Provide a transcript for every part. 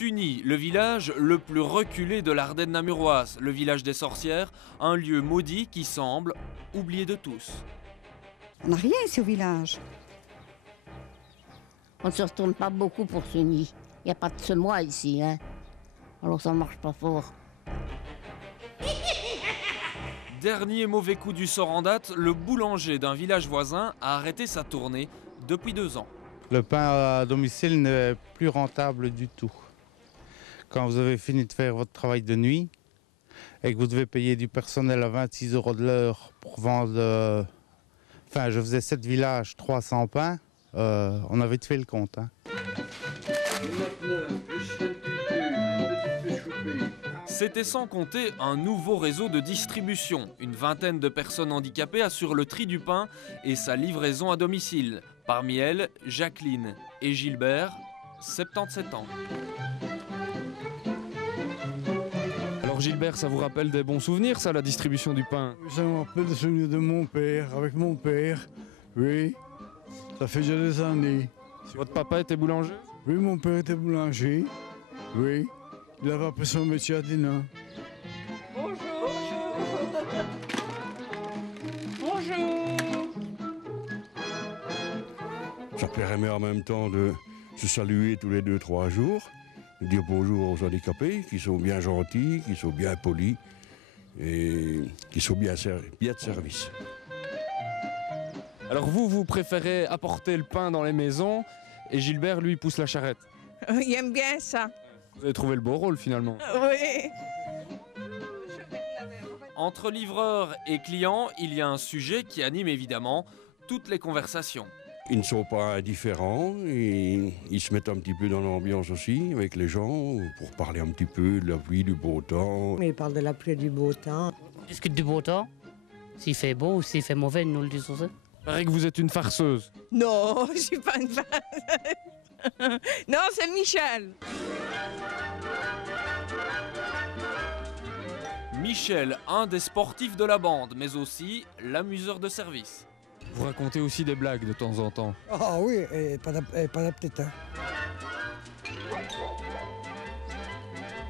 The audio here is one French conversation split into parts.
Sunny, le village le plus reculé de l'Ardenne namuroise, le village des sorcières, un lieu maudit qui semble oublié de tous. On n'a rien ici au village. On ne se retourne pas beaucoup pour Sunny. Il n'y a pas de semois ici, hein. Alors ça ne marche pas fort. Dernier mauvais coup du sort en date, le boulanger d'un village voisin a arrêté sa tournée depuis 2 ans. Le pain à domicile n'est plus rentable du tout. Quand vous avez fini de faire votre travail de nuit et que vous devez payer du personnel à 26 € de l'heure pour vendre... Enfin, je faisais 7 villages, 300 pains, on avait fait le compte. Hein. C'était sans compter un nouveau réseau de distribution. Une vingtaine de personnes handicapées assurent le tri du pain et sa livraison à domicile. Parmi elles, Jacqueline et Gilbert, 77 ans. Alors Gilbert, ça vous rappelle des bons souvenirs, ça, la distribution du pain? Ça me rappelle des souvenirs de mon père, avec mon père, oui. Ça fait déjà des années. Votre papa était boulanger? Oui, mon père était boulanger, oui. Il avait appris son métier à Dinant. Bonjour. Bonjour. Ça permet en même temps de se saluer tous les 2-3 jours, de dire bonjour aux handicapés qui sont bien gentils, qui sont bien polis et qui sont bien de service. Alors vous préférez apporter le pain dans les maisons et Gilbert, lui, pousse la charrette? Il aime bien ça. Vous avez trouvé le beau rôle finalement. Oui. Entre livreurs et clients, il y a un sujet qui anime évidemment toutes les conversations. Ils ne sont pas indifférents et ils se mettent un petit peu dans l'ambiance aussi avec les gens pour parler un petit peu de la pluie, du beau temps. Mais ils parlent de la pluie et du beau temps. On discute du beau temps. S'il fait beau ou s'il fait mauvais, nous le disons aussi. Il paraît que vous êtes une farceuse. Non, je suis pas une femme. Non, c'est Michel. Michel, un des sportifs de la bande, mais aussi l'amuseur de service. Vous racontez aussi des blagues de temps en temps. Ah oui, et pas la petite. Hein.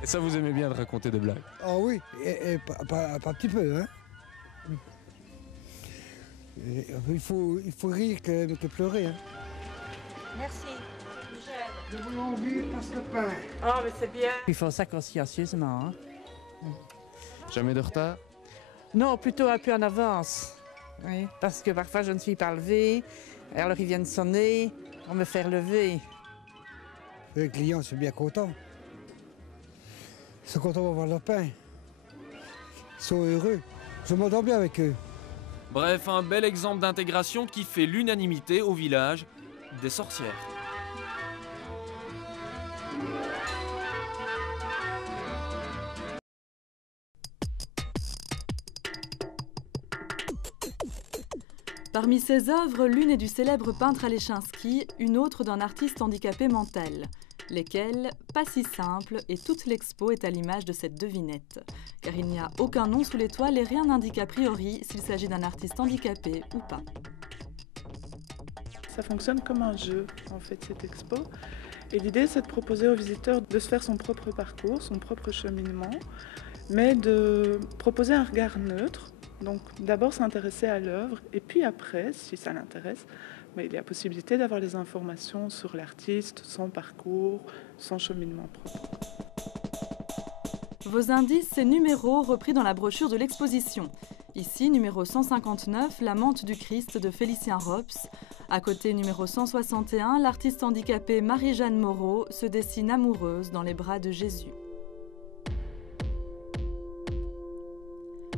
Et ça, vous aimez bien de raconter des blagues? Ah oui, et pas un petit peu. Hein. Il faut rire que pleurer. Hein. Merci, Michel. Le boulanger passe le pain. Ah, mais c'est bien. Il faut ça consciencieusement. Hein. Jamais de retard? Non, plutôt un peu en avance. Oui, parce que parfois je ne suis pas levée, alors ils viennent sonner pour me faire lever. Les clients sont bien contents. Ils sont contents d'avoir leur pain. Ils sont heureux. Je m'entends bien avec eux. Bref, un bel exemple d'intégration qui fait l'unanimité au village des sorcières. Parmi ses œuvres, l'une est du célèbre peintre Alechinsky, une autre d'un artiste handicapé mental. Lesquelles, pas si simples, et toute l'expo est à l'image de cette devinette. Car il n'y a aucun nom sous l'étoile et rien n'indique a priori s'il s'agit d'un artiste handicapé ou pas. Ça fonctionne comme un jeu, en fait, cette expo. Et l'idée, c'est de proposer aux visiteurs de se faire son propre parcours, son propre cheminement, mais de proposer un regard neutre. Donc d'abord s'intéresser à l'œuvre et puis après, si ça l'intéresse, il y a possibilité d'avoir les informations sur l'artiste, son parcours, son cheminement propre. Vos indices et numéros repris dans la brochure de l'exposition. Ici, numéro 159, La Mante du Christ de Félicien Rops. À côté, numéro 161, l'artiste handicapée Marie-Jeanne Moreau se dessine amoureuse dans les bras de Jésus.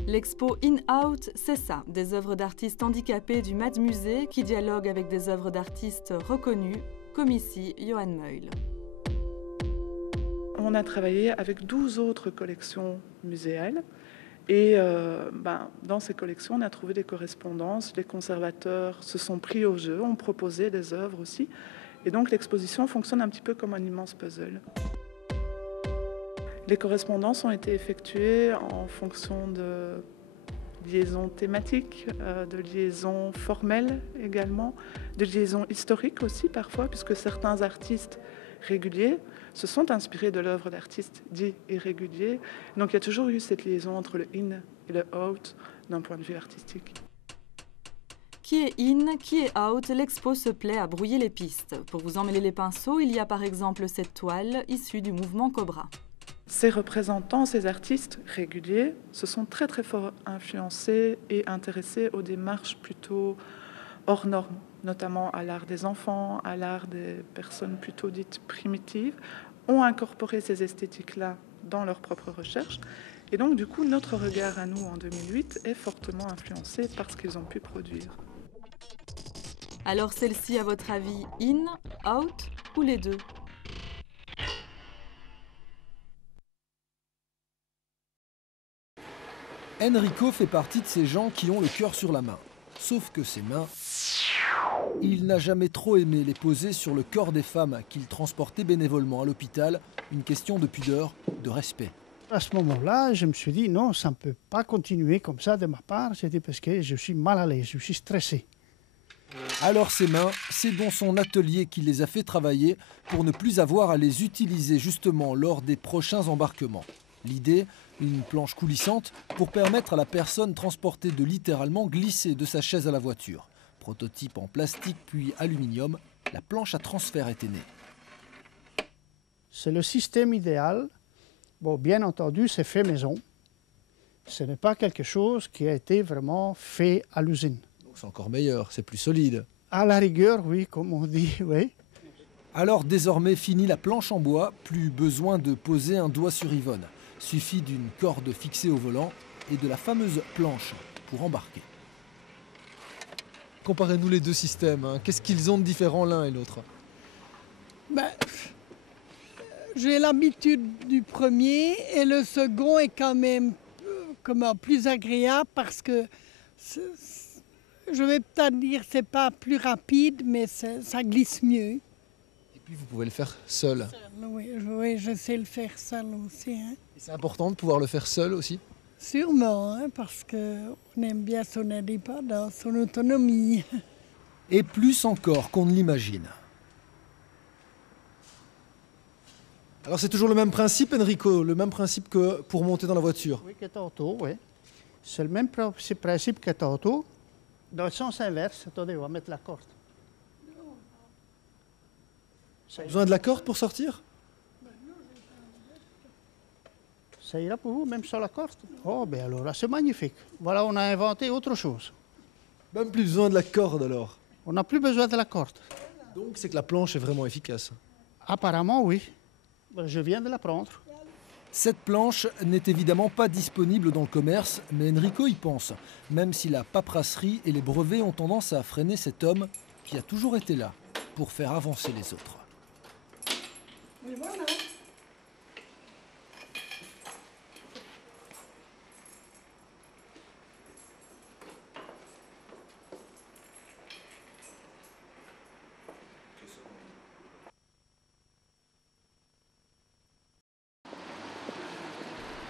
L'expo In-Out, c'est ça, des œuvres d'artistes handicapés du MAD Musée qui dialoguent avec des œuvres d'artistes reconnus, comme ici Johan Meul. On a travaillé avec 12 autres collections muséales et dans ces collections, on a trouvé des correspondances. Les conservateurs se sont pris au jeu, ont proposé des œuvres aussi. Et donc l'exposition fonctionne un petit peu comme un immense puzzle. Les correspondances ont été effectuées en fonction de liaisons thématiques, de liaisons formelles également, de liaisons historiques aussi parfois, puisque certains artistes réguliers se sont inspirés de l'œuvre d'artistes dits irréguliers. Donc il y a toujours eu cette liaison entre le in et le out d'un point de vue artistique. Qui est in, qui est out, l'expo se plaît à brouiller les pistes. Pour vous emmêler les pinceaux, il y a par exemple cette toile issue du mouvement Cobra. Ces représentants, ces artistes réguliers, se sont très très fort influencés et intéressés aux démarches plutôt hors normes, notamment à l'art des enfants, à l'art des personnes plutôt dites primitives, ont incorporé ces esthétiques-là dans leurs propres recherches. Et donc du coup, notre regard à nous en 2008 est fortement influencé par ce qu'ils ont pu produire. Alors celle-ci, à votre avis, in, out ou les deux ? Enrico fait partie de ces gens qui ont le cœur sur la main. Sauf que ses mains, il n'a jamais trop aimé les poser sur le corps des femmes qu'il transportait bénévolement à l'hôpital. Une question de pudeur, de respect. À ce moment-là, je me suis dit non, ça ne peut pas continuer comme ça de ma part. C'était parce que je suis mal à l'aise, je suis stressé. Alors ces mains, c'est dans son atelier qu'il les a fait travailler pour ne plus avoir à les utiliser justement lors des prochains embarquements. L'idée, une planche coulissante pour permettre à la personne transportée de littéralement glisser de sa chaise à la voiture. Prototype en plastique puis aluminium, la planche à transfert était née. C'est le système idéal. Bon, bien entendu, c'est fait maison. Ce n'est pas quelque chose qui a été vraiment fait à l'usine. C'est encore meilleur, c'est plus solide. À la rigueur, oui, comme on dit, oui. Alors désormais fini la planche en bois, plus besoin de poser un doigt sur Yvonne. Suffit d'une corde fixée au volant et de la fameuse planche pour embarquer. Comparez-nous les deux systèmes, hein. Qu'est-ce qu'ils ont de différent l'un et l'autre? J'ai l'habitude du premier et le second est quand même plus agréable parce que je vais peut-être dire c'est pas plus rapide mais ça glisse mieux. Et puis vous pouvez le faire seul. Oui, je sais le faire seul aussi. Hein. C'est important de pouvoir le faire seul aussi? Sûrement, hein, parce qu'on aime bien son indépendance, son autonomie. Et plus encore qu'on ne l'imagine. Alors c'est toujours le même principe, Enrico, le même principe que pour monter dans la voiture? Oui, que tantôt, oui. C'est le même principe que tantôt. Dans le sens inverse, attendez, on va mettre la corde. Besoin de la corde pour sortir? Ça ira pour vous, même sans la corde? Oh, ben alors là, c'est magnifique. Voilà, on a inventé autre chose. Même plus besoin de la corde alors? On n'a plus besoin de la corde. Donc c'est que la planche est vraiment efficace? Apparemment, oui. Je viens de la prendre. Cette planche n'est évidemment pas disponible dans le commerce, mais Enrico y pense, même si la paperasserie et les brevets ont tendance à freiner cet homme qui a toujours été là pour faire avancer les autres. Et voilà.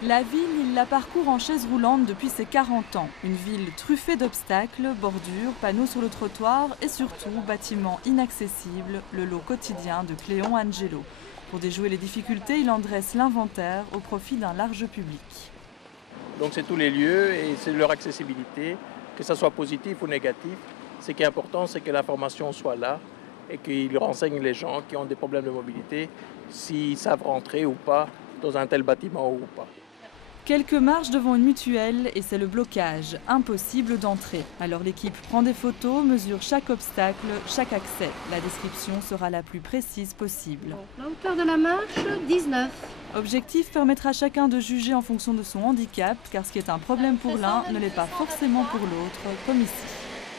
La ville, il la parcourt en chaise roulante depuis ses 40 ans. Une ville truffée d'obstacles, bordures, panneaux sur le trottoir et surtout bâtiments inaccessibles, le lot quotidien de Cléon Angelo. Pour déjouer les difficultés, il en dresse l'inventaire au profit d'un large public. Donc c'est tous les lieux et c'est leur accessibilité, que ce soit positif ou négatif. Ce qui est important, c'est que l'information soit là et qu'il renseigne les gens qui ont des problèmes de mobilité, s'ils savent rentrer ou pas dans un tel bâtiment ou pas. Quelques marches devant une mutuelle et c'est le blocage, impossible d'entrer. Alors l'équipe prend des photos, mesure chaque obstacle, chaque accès. La description sera la plus précise possible. La hauteur de la marche, 19. Objectif, permettre à chacun de juger en fonction de son handicap, car ce qui est un problème pour l'un ne l'est pas forcément pour l'autre, comme ici.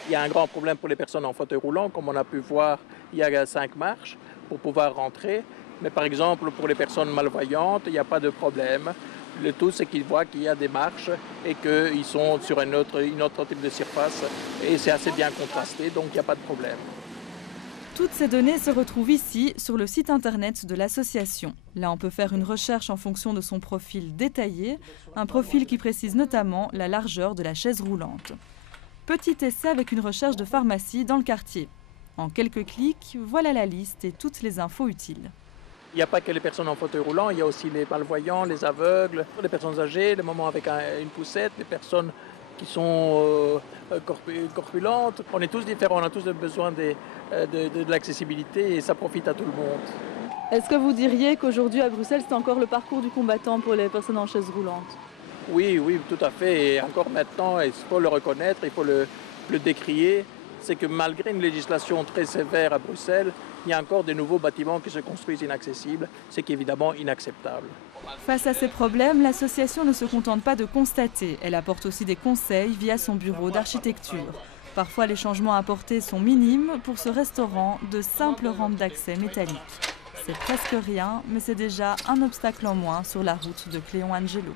Il y a un grand problème pour les personnes en fauteuil roulant, comme on a pu voir, il y a 5 marches pour pouvoir rentrer. Mais par exemple, pour les personnes malvoyantes, il n'y a pas de problème. Le tout, c'est qu'ils voient qu'il y a des marches et qu'ils sont sur une autre type de surface. Et c'est assez bien contrasté, donc il n'y a pas de problème. Toutes ces données se retrouvent ici, sur le site internet de l'association. Là, on peut faire une recherche en fonction de son profil détaillé, un profil qui précise notamment la largeur de la chaise roulante. Petit essai avec une recherche de pharmacie dans le quartier. En quelques clics, voilà la liste et toutes les infos utiles. Il n'y a pas que les personnes en fauteuil roulant, il y a aussi les malvoyants, les aveugles, les personnes âgées, les mamans avec une poussette, les personnes qui sont corpulentes. On est tous différents, on a tous besoin de l'accessibilité et ça profite à tout le monde. Est-ce que vous diriez qu'aujourd'hui à Bruxelles, c'est encore le parcours du combattant pour les personnes en chaise roulante? Oui, tout à fait. Et encore maintenant, il faut le reconnaître, il faut le décrier. C'est que malgré une législation très sévère à Bruxelles, il y a encore de nouveaux bâtiments qui se construisent inaccessibles, ce qui est évidemment inacceptable. Face à ces problèmes, l'association ne se contente pas de constater. Elle apporte aussi des conseils via son bureau d'architecture. Parfois, les changements apportés sont minimes. Pour ce restaurant, de simples rampes d'accès métalliques. C'est presque rien, mais c'est déjà un obstacle en moins sur la route de Cléon Angelo.